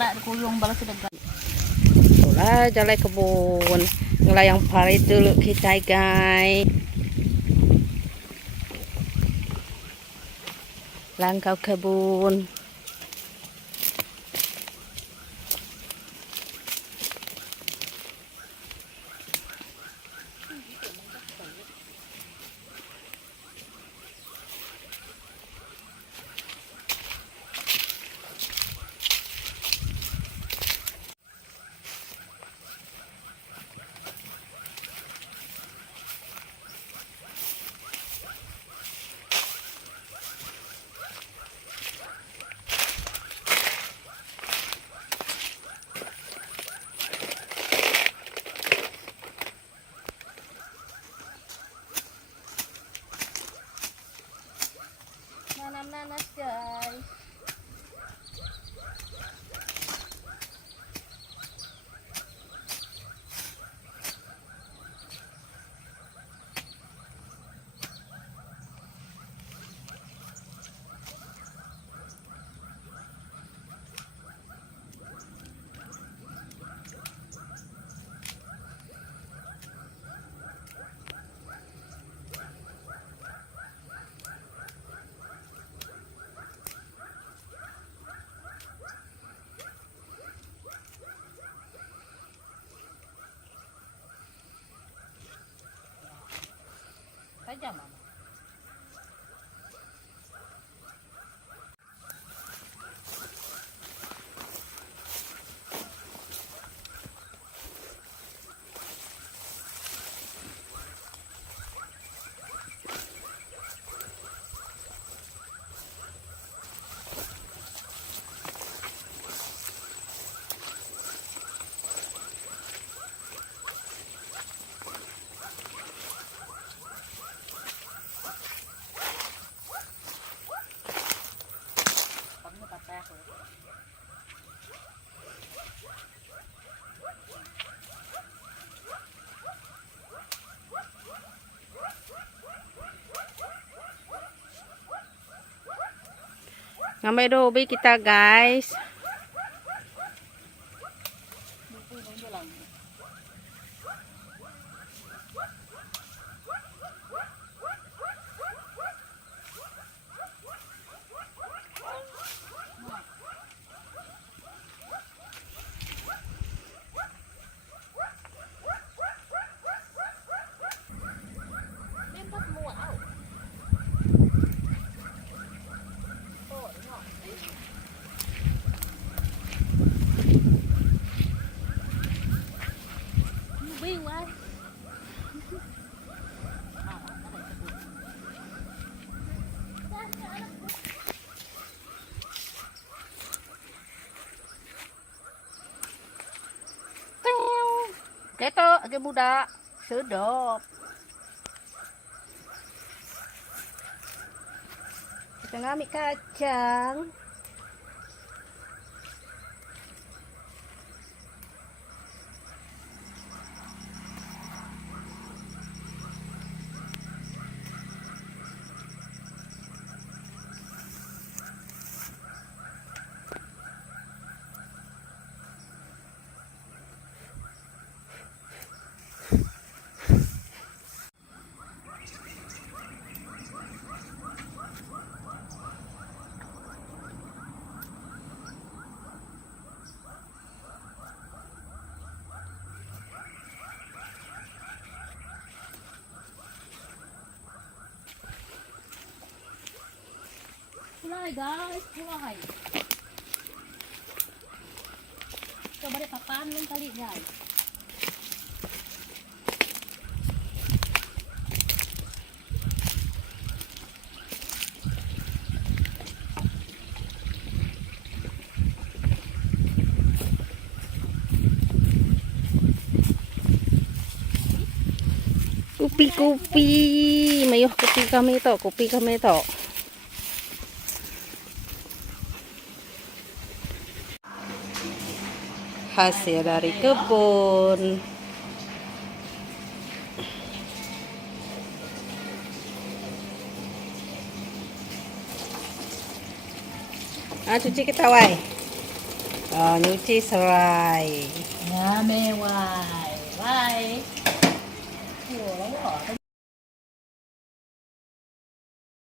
Wala ko yung balas sa dagat. Wala, jalay kebun. Ngelayang pari dulu kita guys. Langkau kebun. Nanam nanas guys. Saja mama. Ngambil dobi kita guys. Keto agak muda, sedap. Kita ngambil kacang. Mulai guys, mulai. Coba deh papan yang kali guys. Kopi-kopi, mayuh kopi kami to. Hasil dari kebun. Cuci kita wai. nyuci serai. Nga me wai. Wai. Ủa,